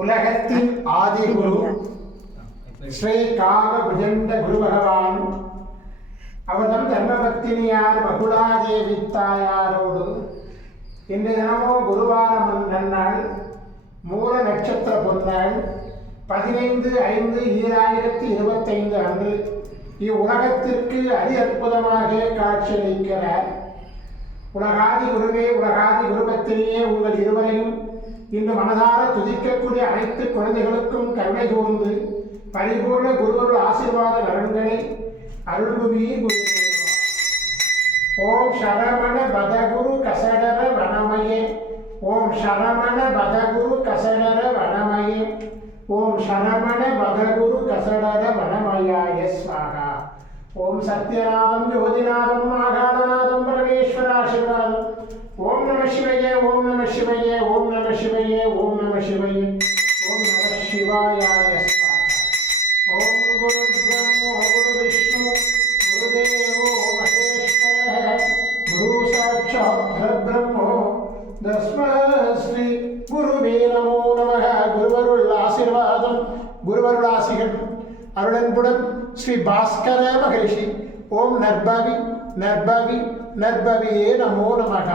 உலகத்தின் ஆதிகுரு ஸ்ரீ காம புஜண்ட குரு பகவான் அவதம் தர்மபத்தினியார் பகுலாதேவி தாயாரோடு இன்று தினமோ குருவாரம் நன்னாள் மூல நட்சத்திர பொன்னாள் 15/5/2025 அன்று இவ்வுலகத்திற்கு அதி அற்புதமாக காட்சியளிக்கிறார். உலகாதி குருவே, உலகாதி குருபத்தினியே, உங்கள் இருவரையும் இன்று மனதார துதிக்கக்கூடிய அனைத்து குழந்தைகளுக்கும் கருணை கூர்ந்து பரிபூர்ண குருவருள் ஆசீர்வாத நலன்களை அருள்புவீர் குரு. ஓம் சரவண பதகுரு கசடர வனமயே, ஓம் சரவண பதகுரு கசடர வனமயே, ஓம் சரவண பதகுரு கசடர வனமயாய ஸ்வாகா. ஓம் சத்யநாதம் ஜோதிநாதம் ஆகாரநாதம் பரமேஸ்வராசிர்வாதம். ஓம் நம சிவயே, ஓம் நம சிவயே, ஓம் நம சிவயே, ஓம் நம சிவயே, ஓம் நம சிவாயாய ஸ்வாகா. ஓம் குரு பிரம்மோ குரு விஷ்ணு குருதேவோ மகேஸ்வரः குரு சாட்சாத் பரபிரம்மோ தஸ்மை ஸ்ரீ குருவே நமோ நமः. குருவருள் ஆசீர்வாதம், குருவருள் ஆசிகள் அருளன்புடன் ஸ்ரீ பாஸ்கர மகரிஷி. ஓம் நற்பவி நற்பவி நற்பவியே நமோ நமः.